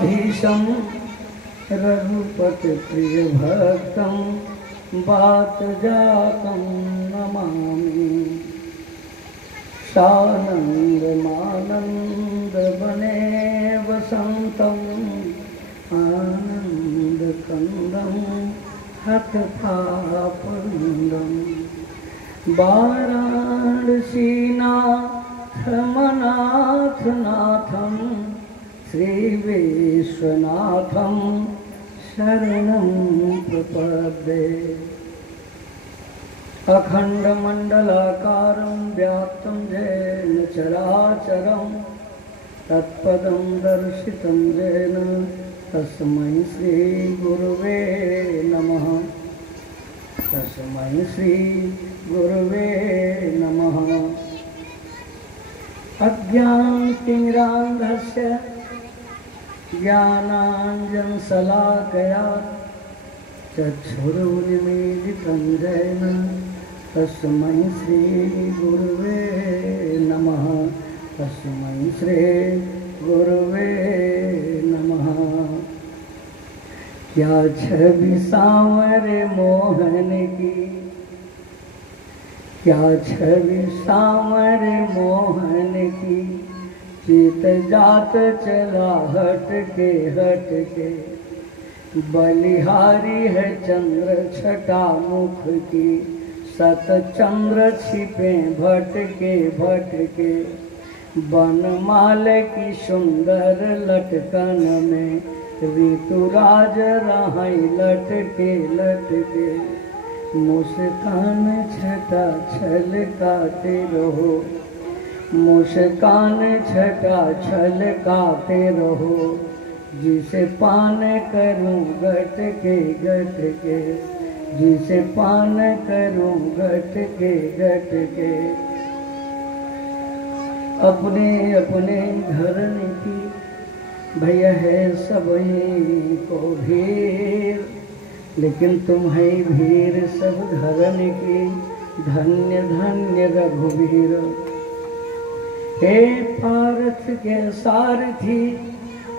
राधाधीशं रघुपति प्रिय भक्तं बात जातं नमामि। सानंद मानंद बने वसंतम आनंद कंदम हत पापंदम। वाराणसीनाथ मनाथ नाथम श्री विश्वनाथम शरणं प्रपद्ये। अखंड मंडलाकारं व्याप्तं येन चराचरं तत्पदं दर्शितं येन तस्मै श्री गुरुवे नमः। तस्मै श्री गुरुवे नमः। अज्ञानतिमिरान्धस्य ज्ञानाञ्जनशलाकया चक्षुरुन्मीलितं येन तस्मै श्री गुरुवे नमः। तस्मै श्री गुरुवे नमः। क्या छवि सांवरे मोहन की, क्या छवि सांवरे मोहन की। चित जात चला हट के बलिहारी है चंद्र छटा मुख की। सत चंद्र छिपे भटके बनमाल की सुंदर लटकन में ऋतुराज रहाई लटके। मुस्कान छटा छलकाते रहो, मुस्कान छटा छलकाते रहो। जिसे पान करूं गटके जिसे पान करूं गटके। अपने अपने घरन की भैया है सबही को भीड़, लेकिन तुम है भीड़ सब धरन की। धन्य धन्य रघुवीर। हे पारथ के सारथी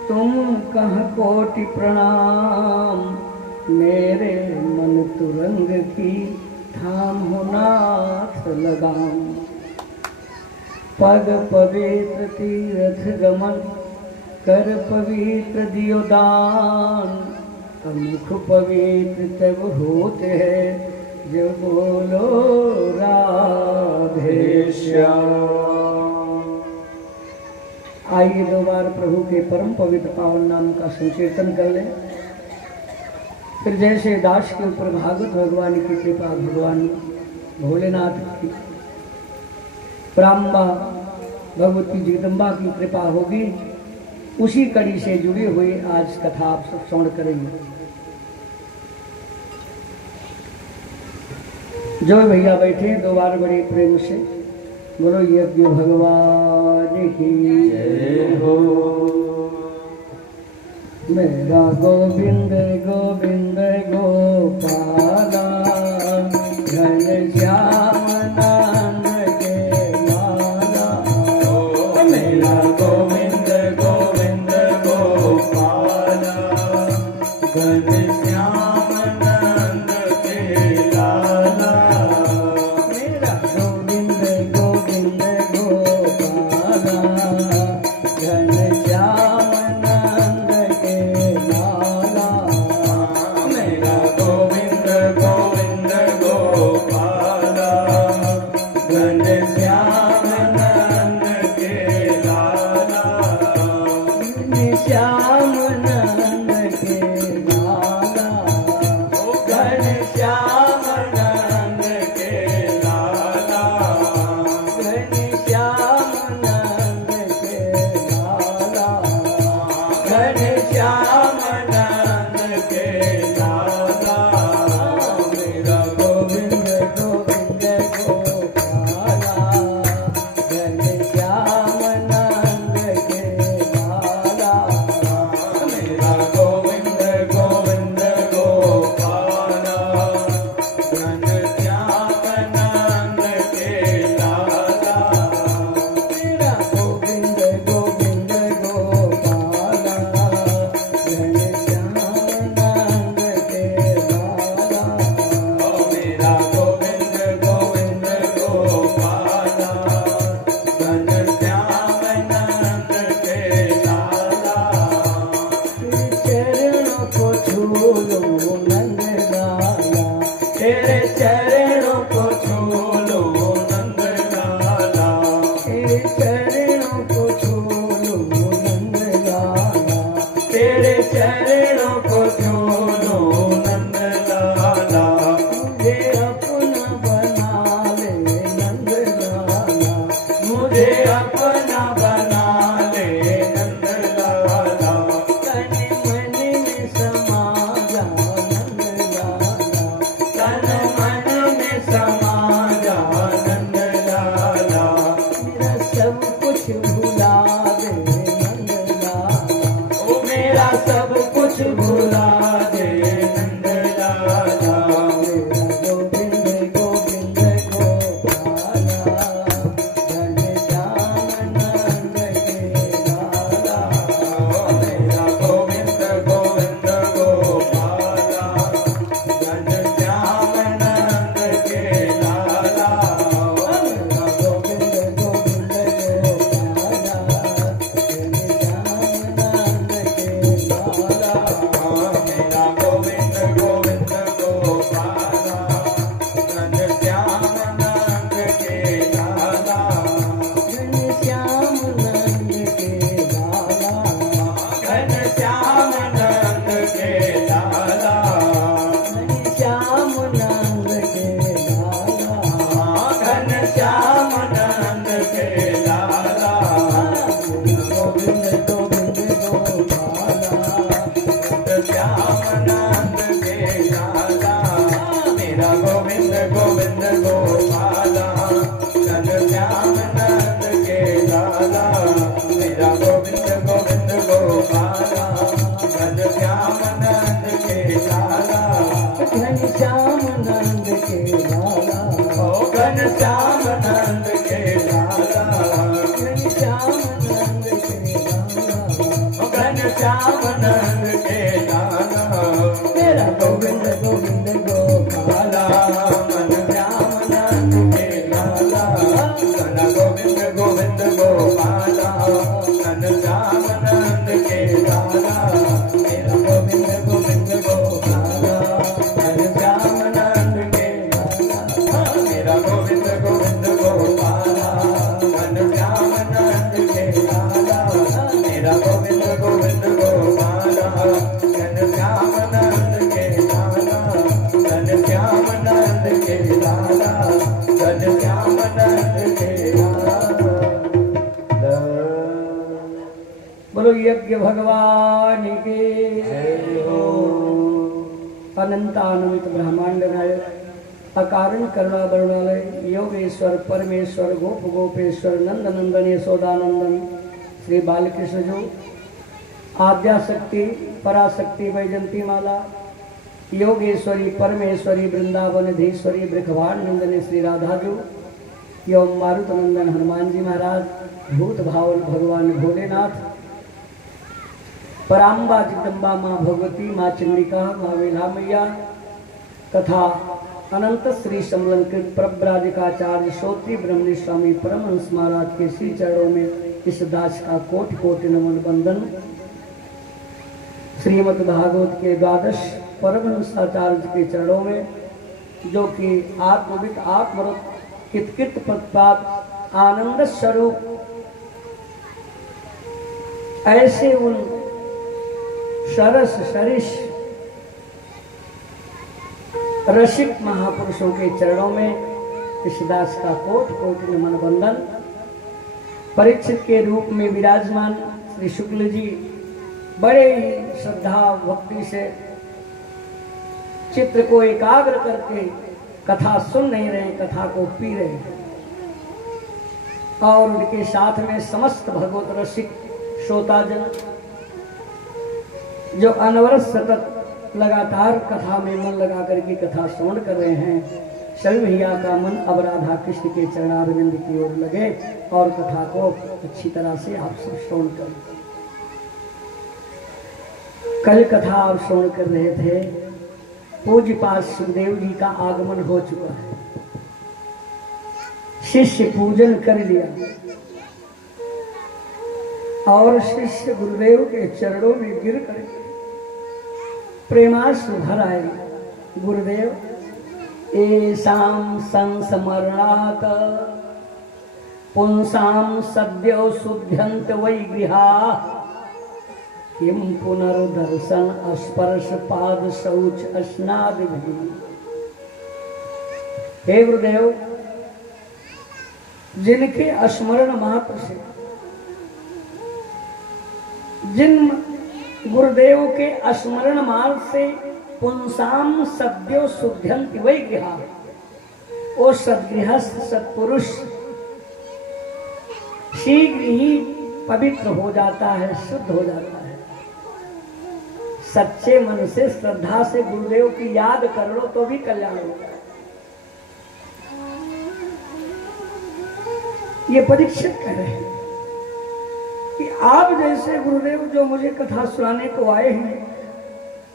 तुम कह कोटि प्रणाम। मेरे मन तुरंग की थाम हो नाथ लगाम। पग पवित्र तीर्थ गमन कर पवित्र दियो दान। मुख पवित्र तब होते हैं जब बोलो राधे श्याम। आइए दो बार प्रभु के परम पवित्र पावन नाम का संकीर्तन कर लें। फिर जैसे दास के ऊपर भागवत भगवान की कृपा, भगवान भोलेनाथ की, ब्रह्मा भगवती जगदम्बा की कृपा होगी, उसी कड़ी से जुड़ी हुई आज कथा आप सब श्रवण करेंगे। जो भैया बैठे दो बार बड़े प्रेम से बोलो यज्ञ भगवान की जय हो। मेरा गोविंद गोविंद गोपाला घन श्याम नाम के लाला। मेरा गोविंद गोविंद गोपाला घन श्याम नंद के लाला। मेरा गोविंद गोविंद गोपाला घन श्याम नंद के लाला। मेरा गोविंद गोविंद गोपाला घन श्याम नंद के लाला। श्याम नंद के लाला घन श्याम नंद के लाला। घन श्याम नंद के लाला। घन श्याम नंद के लाला। मेरा गोविंद गोविंद गोपाला घन श्याम नंद के लाला। मेरा श्याम नंद के लाला मेरा गोविंद गोविंद गोपाला मन श्याम नंद के लाला मन गोविंद गोविंद गोपाला मन श्याम नंद के लाला मेरा गोविंद गोविंद गोपाला मन श्याम नंद के लाला मेरा गोविंद गोविंद गोपाला मन श्याम नंद के लाला मेरा गोविंद गोविंद गोपाला मन श्याम नंद के लाला मन श्याम नंद के लाला मन श्याम नंद के लाला। बोलो यज्ञ भगवान के जय हो। अनंतानंत ब्रह्मांड नायक अकारण करुणा वरुणालय योगेश्वर परमेश्वर गोप गोपेश्वर नंद नंदन यशोदानंदन श्री बालकृष्ण जो आद्याशक्ति पराशक्ति वैजंती माला योगेश्वरी परमेश्वरी वृंदावनधीश्वरी ब्रखवान नंदन श्री राधा जो यौम मारुत नंदन हनुमान जी महाराज भूत भावन भगवान भोलेनाथ पराम्बा जगदम्बा माँ भगवती माँ चंडिका माँ वेला मैया तथा अनंत श्री समलंकृत प्रव्राजकाचार्य श्रोत्री ब्रह्मणी स्वामी परमहंस महाराज के श्री चरणों में इस दास का कोटि कोटि नमन बंदन। श्रीमद् भागवत के द्वादश परमहंसाचार्य के चरणों में जो कि आत्मविद आत्मरत कितकित पदपाद आनंद स्वरूप ऐसे उन सरस सरिश रसिक महापुरुषों के चरणों में इस दास का कोटि कोटि नमन बंदन। परीक्षित के रूप में विराजमान श्री शुक्ल जी बड़े ही श्रद्धा भक्ति से चित्र को एकाग्र करके कथा सुन नहीं रहे, कथा को पी रहे हैं और उनके साथ में समस्त भगवत रसिक श्रोताजन जो अनवरत सतत लगातार कथा में मन लगा करके कथा श्रवण कर रहे हैं। सभी भैया का मन अब राधा कृष्ण के चरणारविंद की ओर लगे और कथा को अच्छी तरह से आप सब श्रवण करें। कल कथा आप श्रवण कर रहे थे, पूज्य पाद सुखदेव जी का आगमन हो चुका है, शिष्य पूजन कर लिया और शिष्य गुरुदेव के चरणों में गिर कर प्रेमाश्रु भर आए। गुरुदेव एषां संस्मरणात् पुंसां सद्यो शुद्ध्यन्त वै गृहाः किं पुनर्दर्शन स्पर्श पाद शौच स्नादिभिः। हे गुरुदेव, जिनके स्मरण मात्र से, जिन गुरुदेव के स्मरण मार्ग से पुंसाम सद्यो शुद्ध्यन्ति वै गृहा, वो सद्गृहस्थ सत्पुरुष शीघ्र ही पवित्र हो जाता है, शुद्ध हो जाता है। सच्चे मन से श्रद्धा से गुरुदेव की याद कर लो तो भी कल्याण होगा। ये परीक्षित कह रहे हैं कि आप जैसे गुरुदेव जो मुझे कथा सुनाने को आए हैं,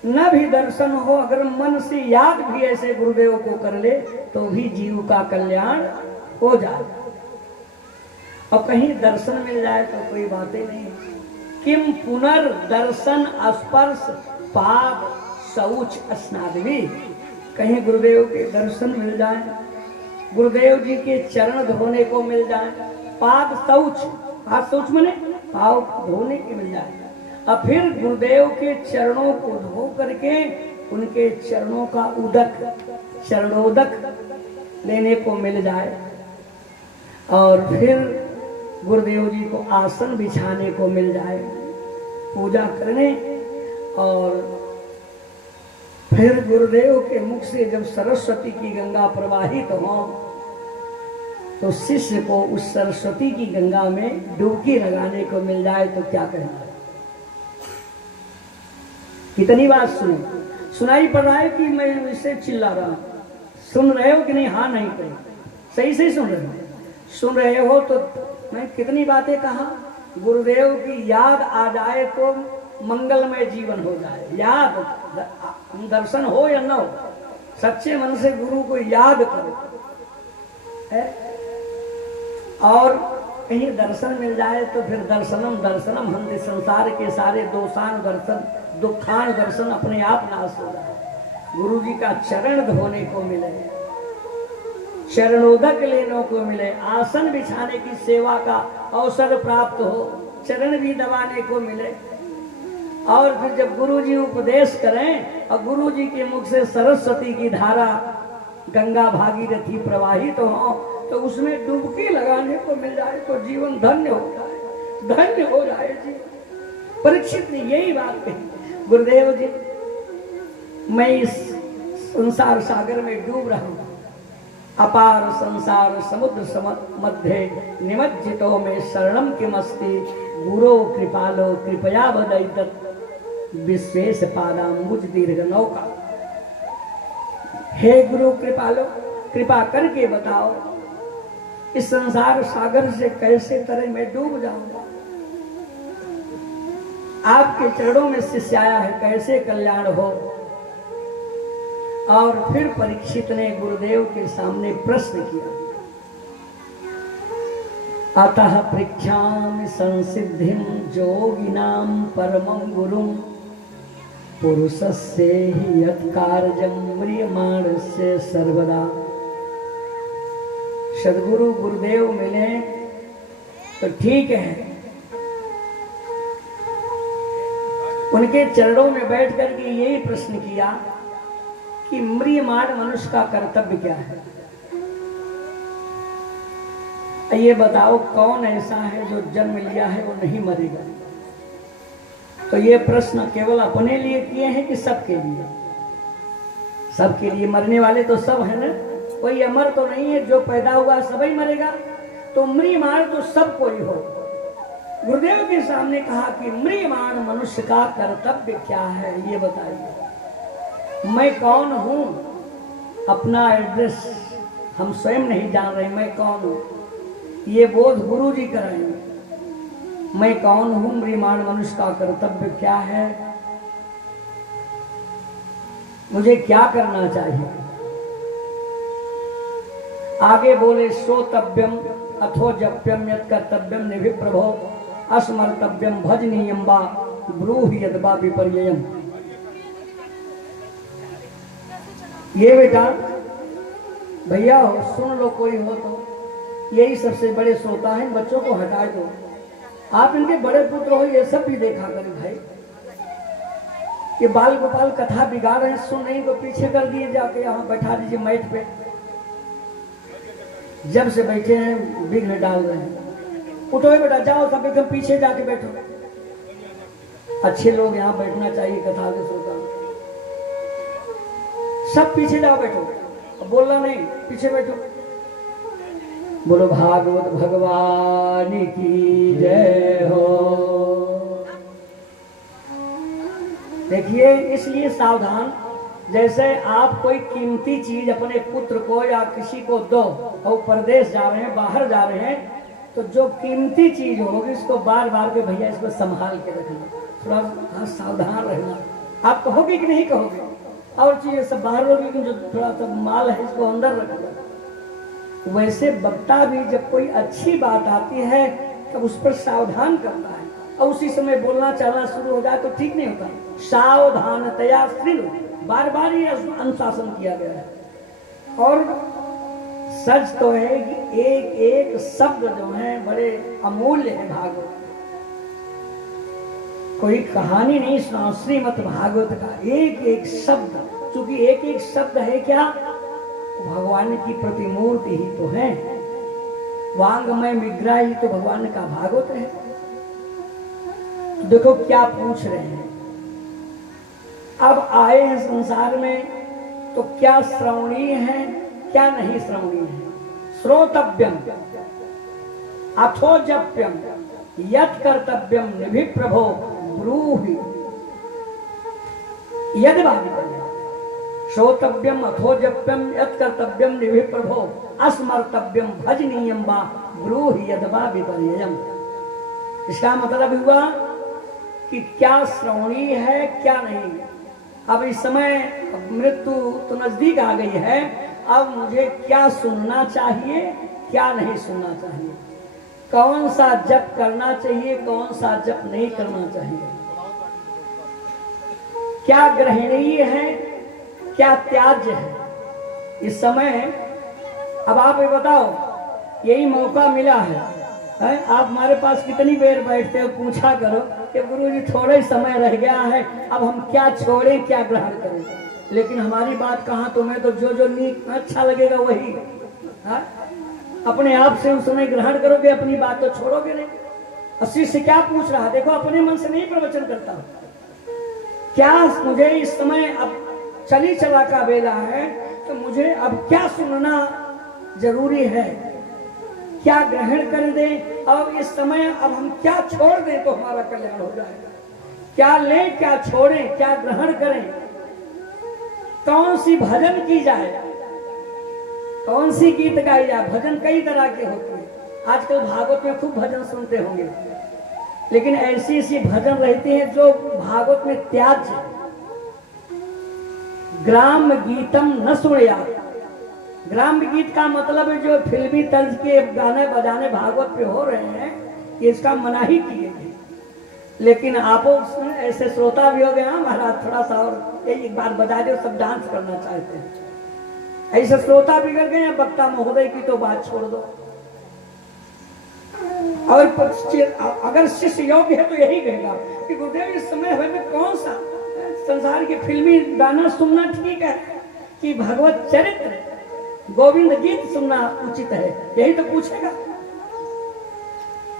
न भी दर्शन हो, अगर मन से याद भी ऐसे गुरुदेव को कर ले तो भी जीव का कल्याण हो जाए। और कहीं दर्शन मिल जाए तो कोई बातें नहीं। किम पुनर्दर्शन स्पर्श पाद शौच स्नादि, कहीं गुरुदेव के दर्शन मिल जाए, गुरुदेव जी के चरण धोने को मिल जाए, पाद शौच, पाद शौच मने पाव धोने के मिल जाए, और फिर गुरुदेव के चरणों को धो करके उनके चरणों का उदक चरणोदक लेने को मिल जाए, और फिर गुरुदेव जी को आसन बिछाने को मिल जाए पूजा करने, और फिर गुरुदेव के मुख से जब सरस्वती की गंगा प्रवाहित हो तो शिष्य को उस सरस्वती की गंगा में डुबकी लगाने को मिल जाए तो क्या कहना है। कितनी बात सुने, सुनाई पड़ रहा है कि मैं इससे चिल्ला रहा हूं, सुन रहे हो कि नहीं? हाँ नहीं करें, सही सही सुन रहे हो, सुन रहे हो तो मैं कितनी बातें कहा। गुरुदेव की याद आ जाए तो मंगलमय जीवन हो जाए। याद दर्शन हो या न हो, सच्चे मन से गुरु को याद करो है? और कहीं दर्शन मिल जाए तो फिर दर्शनम दर्शनम हंति, संसार के सारे दोषान दर्शन दुखान दर्शन अपने आप नाश हो जाए। गुरु जी का चरण धोने को मिले, चरणोदक लेने को मिले, आसन बिछाने की सेवा का अवसर प्राप्त हो, चरण भी दबाने को मिले। और फिर जब गुरु जी उपदेश करें और गुरु जी के मुख से सरस्वती की धारा गंगा भागीरथी प्रवाहित हो तो उसमें डुबकी लगाने को मिल जाए तो जीवन धन्य हो जाए, धन्य हो जाए जी। परीक्षित ने यही बात कही, गुरुदेव जी मैं इस संसार सागर में डूब रहा हूं, अपार संसार समुद्र मध्य निमज्जितो में शरणम किमस्ति, गुरो कृपालो कृपया वदैतत् विश्वेश पादाम्बुज दीर्घ नौका। हे गुरु कृपालो, कृपा करके बताओ इस संसार सागर से कैसे तरह मैं डूब जाऊंगा। आपके चरणों में शिष्य आया है, कैसे कल्याण हो। और फिर परीक्षित ने गुरुदेव के सामने प्रश्न किया, अतः पृच्छामि संसिद्धिं जोगिनां परमं गुरुं, पुरुषस्य हि यत्कार्यं म्रियमाणस्य सर्वदा। सदगुरु गुरुदेव मिले तो ठीक है, उनके चरणों में बैठ करके यही प्रश्न किया कि म्रियमाण मनुष्य का कर्तव्य क्या है। ये बताओ कौन ऐसा है जो जन्म लिया है वो नहीं मरेगा। तो ये प्रश्न केवल अपने लिए किए हैं कि सबके लिए? सबके लिए। मरने वाले तो सब है ना, कोई अमर तो नहीं है, जो पैदा हुआ सभी मरेगा। तो म्रियमाण तो सब कोई हो। गुरुदेव के सामने कहा कि म्रियमाण मनुष्य का कर्तव्य क्या है ये बताइए। मैं कौन हूं, अपना एड्रेस हम स्वयं नहीं जान रहे, मैं कौन हूं ये बोध गुरु जी कराएंगे। मैं कौन हूं, म्रियमाण मनुष्य का कर्तव्य क्या है, मुझे क्या करना चाहिए। आगे बोले श्रोतव्यम अथो जप्यम यत् कर्तव्यम निभि प्रभो, अस्मर्तव्यम भजनीयम वा ब्रूहि यद्वा विपर्ययम्। ये बेटा भैया हो, सुन लो, कोई हो तो। यही सबसे बड़े श्रोता है, बच्चों को हटा दो। आप इनके बड़े पुत्र हो, ये सब भी देखा करें भाई। ये बाल गोपाल कथा बिगाड़ रहे हैं, सुन नहीं तो पीछे कर दिए, जाके यहाँ बैठा दीजिए मैट पे। जब से बैठे हैं विघ्न डाल रहे हैं। उठो बेटा, जाओ सब एकदम पीछे जाके बैठो। अच्छे लोग यहाँ बैठना चाहिए कथा के श्रोता। सब पीछे जाओ बैठो, बोलना नहीं, पीछे बैठो। बोलो भागवत भगवान की जय हो। देखिए, इसलिए सावधान। जैसे आप कोई कीमती चीज अपने पुत्र को या किसी को दो और परदेश जा रहे हैं, बाहर जा रहे हैं, तो जो कीमती चीज होगी इसको बार बार के भैया इसको संभाल के रखना, थोड़ा सावधान रहना। आप कहोगे कि नहीं कहोगे? और चीजें सब बाहर होगी, जो थोड़ा सा माल है इसको अंदर रखना। वैसे वक्ता भी जब कोई अच्छी बात आती है तब उस पर सावधान करता है, और उसी समय बोलना चलना शुरू हो जाए तो ठीक नहीं होता। सावधानतया श्रील, बार बार ये अनुशासन किया गया है। और सच तो है कि एक एक शब्द जो है बड़े अमूल्य है भागवत। कोई कहानी नहीं सुना, श्रीमद् भागवत का एक एक शब्द, क्योंकि एक एक शब्द है क्या, भगवान की प्रतिमूर्ति ही तो है। वांगमय विग्रह ही तो भगवान का भागवत है। तो देखो क्या पूछ रहे हैं। अब आए हैं संसार में तो क्या श्रवणीय है क्या नहीं श्रवणीय है। श्रोतव्यम अथो जप्यम यत् कर्तव्यम निभि प्रभो ब्रूहि यद्वा विपर्ययम्। श्रोतव्यम अथो जप्यम यत् कर्तव्यम निभि प्रभो अस्मर्तव्यम भजनीयम वा ब्रूहि यद्वा विपर्ययम्। इसका मतलब हुआ कि क्या श्रवणीय है क्या नहीं। अब इस समय मृत्यु तो नजदीक आ गई है, अब मुझे क्या सुनना चाहिए क्या नहीं सुनना चाहिए, कौन सा जप करना चाहिए कौन सा जप नहीं करना चाहिए, क्या ग्रहणीय है क्या त्याज्य है। इस समय अब आप ये बताओ, यही मौका मिला है, आप हमारे पास कितनी देर बैठते हो, पूछा करो कि गुरुजी थोड़ा ही समय रह गया है, अब हम क्या छोड़ें क्या ग्रहण करें। लेकिन हमारी बात कहाँ, तुम्हें तो जो नीक अच्छा लगेगा वही अपने आप से उस समय ग्रहण करोगे, अपनी बात तो छोड़ोगे नहीं। और शिष्य क्या पूछ रहा है, देखो अपने मन से नहीं प्रवचन करता, क्या मुझे इस समय अब चली चला का बेला है तो मुझे अब क्या सुनना जरूरी है, क्या ग्रहण कर दें, अब इस समय अब हम क्या छोड़ दें तो हमारा कल्याण हो जाएगा, क्या लें क्या छोड़ें क्या ग्रहण करें, कौन सी भजन की जाए कौन सी गीत गाई जाए। भजन कई तरह के होते हैं, आजकल भागवत में खूब भजन सुनते होंगे, लेकिन ऐसी ऐसी भजन रहती हैं जो भागवत में त्याज्य। ग्राम गीतम न सुनया, ग्राम गीत का मतलब है जो फिल्मी तर्ज के गाने बजाने भागवत पे हो रहे हैं, इसका मनाही किए गए। लेकिन आप ऐसे श्रोता भी हो गए, हाँ महाराज थोड़ा सा और एक बार बजा दो, सब डांस करना चाहते हैं, ऐसे श्रोता बिगड़ गए। वक्ता महोदय की तो बात छोड़ दो। और अगर शिष्य योग्य है तो यही कहेगा कि गुरुदेव इस समय हमें कौन सा संसार के फिल्मी गाना सुनना ठीक है कि भगवत चरित्र गोविंद गीत सुनना उचित है, यही तो पूछेगा।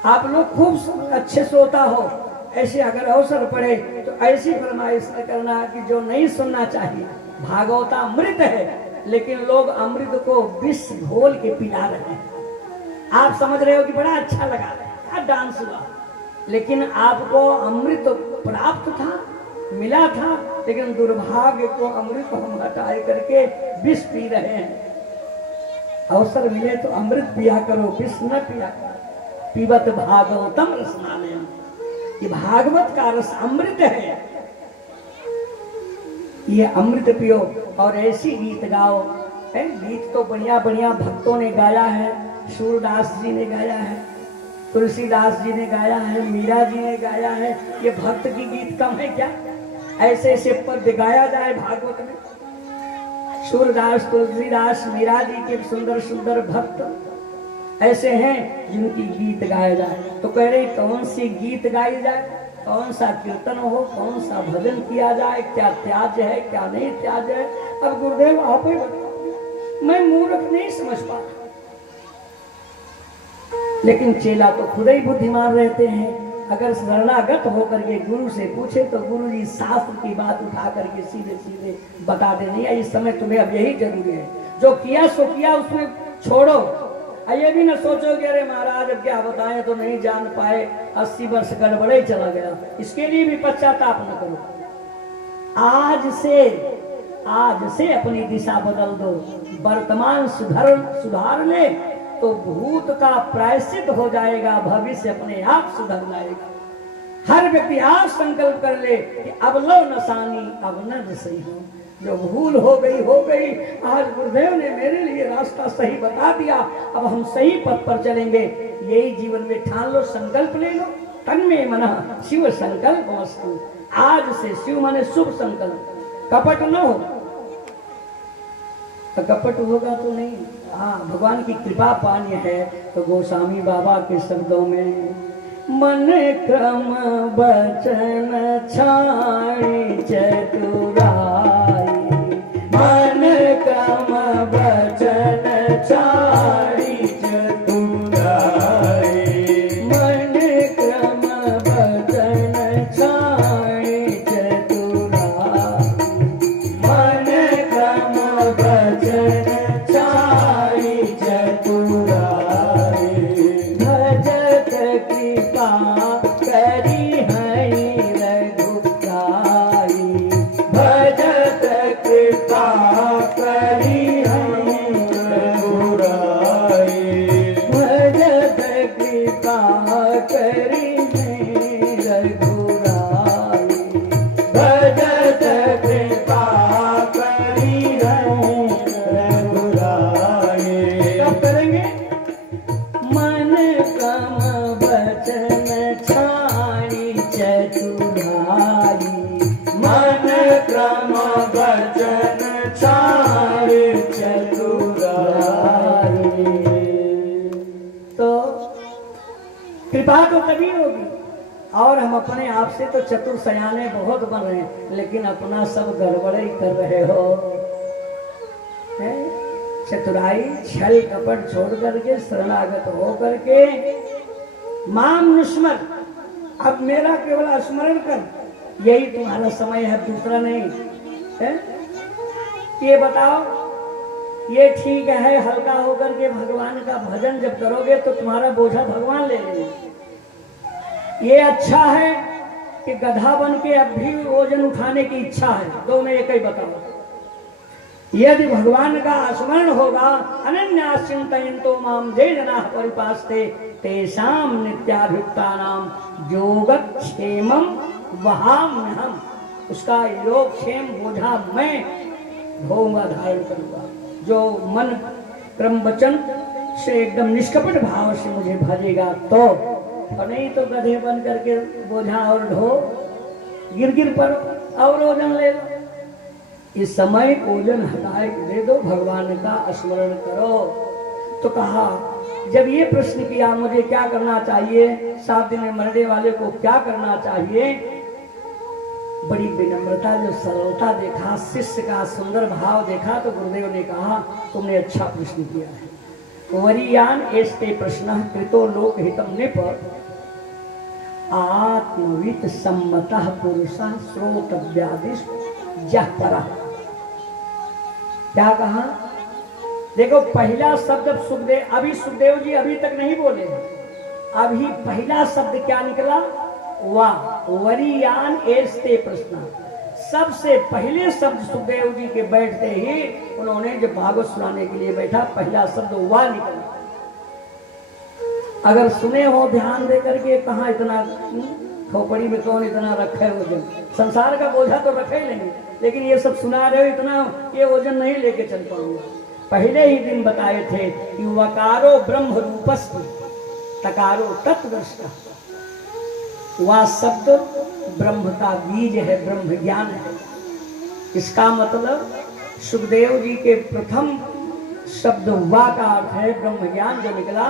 आप लोग खूब अच्छे श्रोता हो, ऐसे अगर अवसर पड़े तो ऐसी फरमाइश न करना कि जो नहीं सुनना चाहिए। भागवता अमृत है, लेकिन लोग अमृत को विष घोल के पिला रहे हैं। आप समझ रहे हो कि बड़ा अच्छा लगा, क्या डांस हुआ, लेकिन आपको अमृत प्राप्त था मिला था, लेकिन दुर्भाग्य को अमृत हम हटाए करके विष पी रहे हैं। अवसर मिले तो अमृत पिया करो, विष न पिया करो। पीबत भागवतम रसनालयम, ये भागवत का रस अमृत है, ये अमृत पियो और ऐसी गीत गाओ। गीत तो बढ़िया बढ़िया भक्तों ने गाया है, सूरदास जी ने गाया है, तुलसीदास जी ने गाया है, मीरा जी ने गाया है। ये भक्त की गीत कम है क्या? ऐसे ऐसे पद गाया जाए भागवत में। सूरदास तुलसीदास मीरा जी के सुंदर सुंदर भक्त ऐसे हैं जिनकी गीत गाया जाए। तो कह रहे कौन सी गीत गाई जाए, कौन सा कीर्तन हो, कौन सा भजन किया जाए, क्या त्याज्य है क्या नहीं त्याज्य है। अब गुरुदेव आप ही बताओ, मैं मूर्ख नहीं समझ पाता, लेकिन चेला तो खुद ही बुद्धिमान रहते हैं। अगर शरणागत होकर के गुरु से पूछे तो गुरु जी शास्त्र की बात उठा करके सीधे सीधे बता दे, नहीं इस समय तुम्हें अब यही जरूरी है, जो किया सो किया उसमें छोड़ो। ये भी ना सोचो कि अरे महाराज अब क्या बताएं तो नहीं जान पाए, 80 वर्ष गड़बड़े चला गया, इसके लिए भी पश्चाताप न करो। आज से अपनी दिशा बदल दो, वर्तमान सुधार ले तो भूत का प्रायश्चित हो जाएगा, भविष्य अपने आप सुधर जाएगा। हर व्यक्ति आज संकल्प कर ले कि अब लो नसानी अब न सही हो, जो भूल हो गई। आज गुरुदेव ने मेरे लिए रास्ता सही बता दिया, अब हम सही पथ पर चलेंगे, यही जीवन में ठान लो, संकल्प ले लो। तन्मे मनः शिव संकल्प वस्तु, आज से शिव माने शुभ संकल्प, कपट न हो। तो कपट होगा तो नहीं, हाँ भगवान की कृपा पानी है। तो गोस्वामी बाबा के शब्दों में मन क्रम बचन छाड़ी चतुराई, मन क्रम बचन छाड़ी चतुराई, मन क्रम बचन छाड़ी चतुराई, मन क्रम बचन छाड़ी चतुराई, भजत कृपा करी हरि रघुराई, भजत कृपा करी रघुराई। कब करेंगे? मन कम वचन छाड़ी चतुराई, मन क्रम वचन छाड़ चतुराई। तो कृपा तो तभी होगी, और हम अपने आप से तो चतुर सयाने बहुत बन रहे हैं, लेकिन अपना सब गड़बड़ ही कर रहे हो। हैं? चतुराई छल कपट छोड़ करके शरणागत हो करके माम नुस्मर, अब मेरा केवल स्मरण कर, यही तुम्हारा समय है, दूसरा नहीं है? ये बताओ, ये ठीक है हल्का होकर के भगवान का भजन जब करोगे तो तुम्हारा बोझा भगवान ले लेंगे। ये अच्छा है कि गधा बन के अब भी वजन उठाने की इच्छा है, दो में एक ही बताओ। यदि भगवान का स्मरण होगा, अनन्यास चिंतयन्तो माम जे जनाः परिपास्ते तेषां नित्याभियुक्तानां योगक्षेमं वहाम्यहम्, उसका योगक्षेम बोझा मैं ढोऊंगा, धारण करूंगा। जो मन क्रम वचन से एकदम निष्कपट भाव से मुझे भजेगा तो, और नहीं तो गधे बन करके बोझा और ढो, गिर गिर पर और ओजन ले लो। इस समय ओजन हटाए दे दो, भगवान का स्मरण करो। तो कहा, जब ये प्रश्न किया मुझे क्या करना चाहिए, 7 दिन में मरने वाले को क्या करना चाहिए, बड़ी विनम्रता, जो सरलता देखा, शिष्य का सुंदर भाव देखा, तो गुरुदेव ने कहा तुमने अच्छा प्रश्न किया है। वरीयान एस्ते प्रश्न कृतो लोकहितम निप आत्मवित सम्मतः पुरुषः श्रोतव्यादिश जह परा। क्या कहा? देखो, पहला शब्द सुखदेव, अभी सुखदेव जी अभी तक नहीं बोले, अभी पहला शब्द क्या निकला? वाह। वरीयान एस्ते प्रश्न, सबसे पहले शब्द सुखदेव जी के बैठते ही उन्होंने जब भागवत सुनाने के लिए बैठा, पहला शब्द वाह निकला। अगर सुने हो ध्यान दे करके, कहाँ इतना खोपड़ी में कौन इतना रखे वजन, संसार का बोझा तो रखे ही नहीं, लेकिन ये सब सुना रहे हो, इतना ये वजन नहीं लेके चल पाऊंगा। पहले ही दिन बताए थे कि वकारो ब्रह्म रूपस्थ तकारो तत्वदर्शिता, वह शब्द ब्रह्म का बीज है, ब्रह्म ज्ञान है। इसका मतलब सुखदेव जी के प्रथम शब्द वा का अर्थ है ब्रह्म ज्ञान, जो निकला,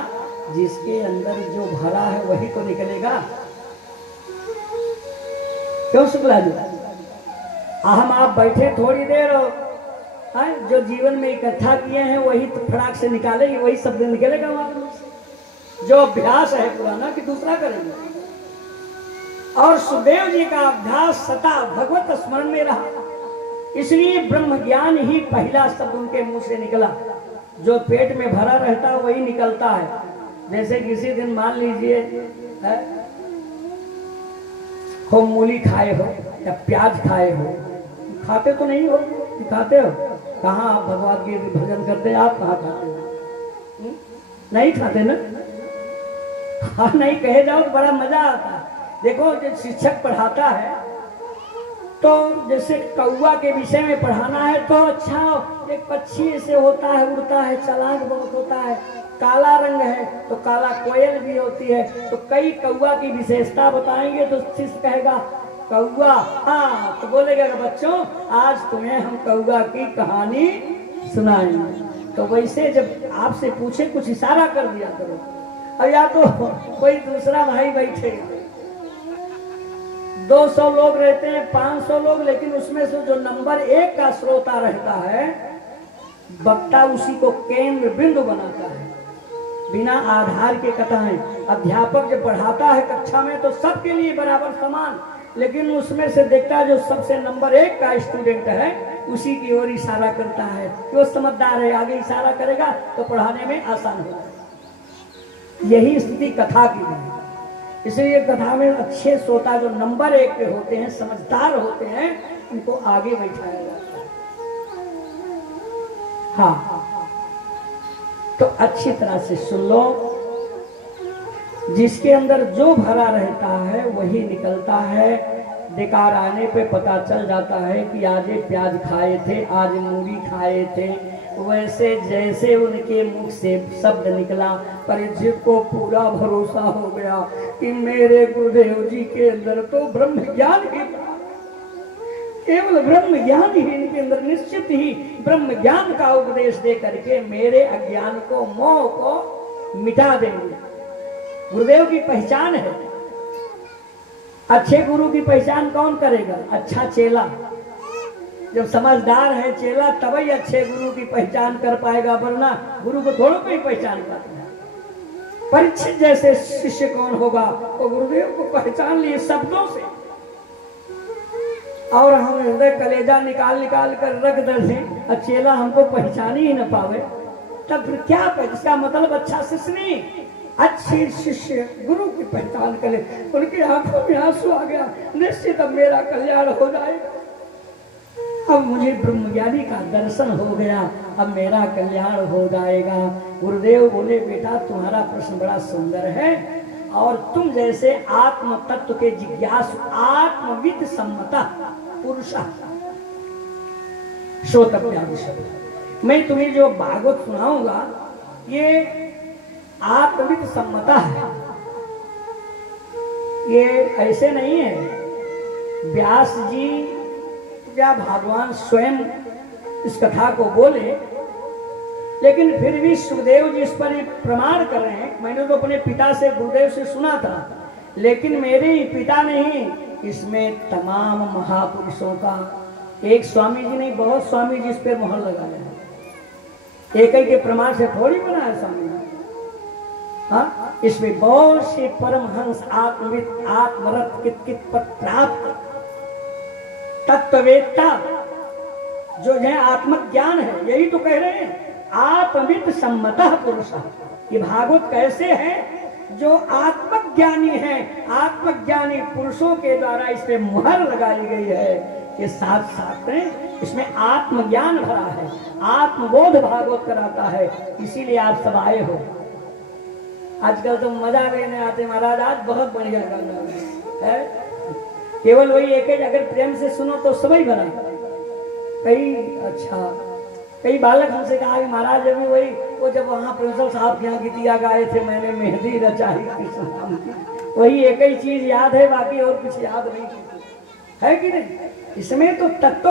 जिसके अंदर जो भरा है वही तो निकलेगा। क्यों शुक्ला जी? हम आप बैठे थोड़ी देर और जो जीवन में इकट्ठा किए हैं वही तो फटाक से निकालेंगे, वही शब्द निकलेगा हमारे। जो अभ्यास है पुराना कि दूसरा करेंगे, और सुखदेव जी का अभ्यास सदा भगवत स्मरण में रहा, इसलिए ब्रह्म ज्ञान ही पहला शब्द उनके मुंह से निकला। जो पेट में भरा रहता है वही निकलता है। जैसे किसी दिन मान लीजिए खूब मूली खाए हो या प्याज खाए हो, खाते तो नहीं हो, खाते हो? कहाँ आप भगवान के भजन करते हैं, आप कहाँ खाते हो? नहीं खाते ना? हाँ, नहीं कहे जाओ तो बड़ा मजा आता है। देखो, जब शिक्षक पढ़ाता है तो जैसे कौवा के विषय में पढ़ाना है तो अच्छा, एक पक्षी ऐसे होता है, उड़ता है, चालाक बहुत होता है, काला रंग है तो काला कोयल भी होती है, तो कई कौवा की विशेषता बताएंगे तो शिष्य कहेगा कौवा, हाँ, तो बोलेगा बच्चों आज तुम्हें हम कौवा की कहानी सुनाएंगे। तो वैसे जब आपसे पूछे कुछ इशारा कर दिया करो। अब या तो कोई दूसरा भाई बैठेगा, 200 लोग रहते हैं, 500 लोग, लेकिन उसमें से जो नंबर 1 का श्रोता रहता है, वक्ता उसी को केंद्र बिंदु बनाता है, बिना आधार के कथाएं। अध्यापक जब पढ़ाता है कक्षा में तो सबके लिए बराबर समान, लेकिन उसमें से देखता है जो सबसे नंबर 1 का स्टूडेंट है उसी की ओर इशारा करता है। वो समझदार है, आगे इशारा करेगा तो पढ़ाने में आसान होगा। यही स्थिति कथा की है। इसलिए कथा में अच्छे श्रोता जो नंबर 1 पे होते हैं, समझदार होते हैं, उनको आगे बैठाया जाता है। हाँ, तो अच्छी तरह से सुन लो। जिसके अंदर जो भरा रहता है वही निकलता है। बेकार आने पे पता चल जाता है कि आज ये प्याज खाए थे, आज मूली खाए थे। वैसे जैसे उनके मुख से शब्द निकला, परीक्षित को पूरा भरोसा हो गया कि मेरे गुरुदेव जी के अंदर तो ब्रह्म ज्ञान ही था, केवल ब्रह्म ज्ञान ही इनके अंदर, निश्चित ही ब्रह्म ज्ञान का उपदेश दे करके मेरे अज्ञान को, मोह को मिटा देंगे। गुरुदेव की पहचान है। अच्छे गुरु की पहचान कौन करेगा? अच्छा चेला। जब समझदार है चेला तभी अच्छे गुरु की पहचान कर पाएगा, वरना गुरु को थोड़ा कोई पहचान पाता है। परीक्षित जैसे शिष्य कौन होगा? वो गुरुदेव को पहचान लिए शब्दों से, और हम हृदय कलेजा निकाल निकाल कर रख दे, और चेला हमको पहचान ही न पावे, तब फिर क्या? इसका मतलब अच्छा शिष्य नहीं, अच्छे शिष्य गुरु की पहचान करे। उनकी आंखों में आंसू आ गया, निश्चित अब मेरा कल्याण हो जाएगा, अब मुझे ब्रह्मज्ञानी का दर्शन हो गया, अब मेरा कल्याण हो जाएगा। गुरुदेव बोले, बेटा तुम्हारा प्रश्न बड़ा सुंदर है, और तुम जैसे आत्म तत्व के जिज्ञासु, आत्मविद सम्मता पुरुष श्रोतव्यादिशः। मैं तुम्हें जो भागवत सुनाऊंगा ये आत्मविद सम्मता है, ये ऐसे नहीं है व्यास जी या भगवान स्वयं इस कथा को बोले, लेकिन फिर भी सुखदेव जी इस पर प्रमाण कर रहे हैं। मैंने तो अपने पिता से, गुरुदेव से सुना था, लेकिन मेरे ही पिता नहीं, इसमें तमाम महापुरुषों का, एक स्वामी जी नहीं, बहुत स्वामी जी इस पर मोहर लगाया है। एक ही के प्रमाण से थोड़ी बना है स्वामी जी। हाँ, इसमें बहुत से परमहंस, आत्मविद, आत्मरत, कित प्राप्त तत्ववेत्ता जो है, आत्मज्ञान है, यही तो कह रहे हैं आत्मविद सम्मतः पुरुष। ये भागवत कैसे है? जो आत्मज्ञानी है, आत्मज्ञानी पुरुषों के द्वारा इस पे मुहर लगाई गई है। ये साथ साथ में इसमें आत्मज्ञान भरा है, आत्मबोध भागवत कराता है, इसीलिए आप सब आए हो। आजकल तो मजा लेने आते महाराज, आज बहुत बढ़िया गाना है, केवल वही एक अगर प्रेम से सुनो तो समय भरा। कई बालक हमसे कहा कि महाराज अभी वही वो जब वहाँ प्रिंसिपल साहब के यहाँ गीतिया गाए थे, मैंने मेहंदी रचाई कृष्ण नाम की, वही एक ही चीज याद है, बाकी और कुछ याद नहीं है कि नहीं? इसमें तो तत्व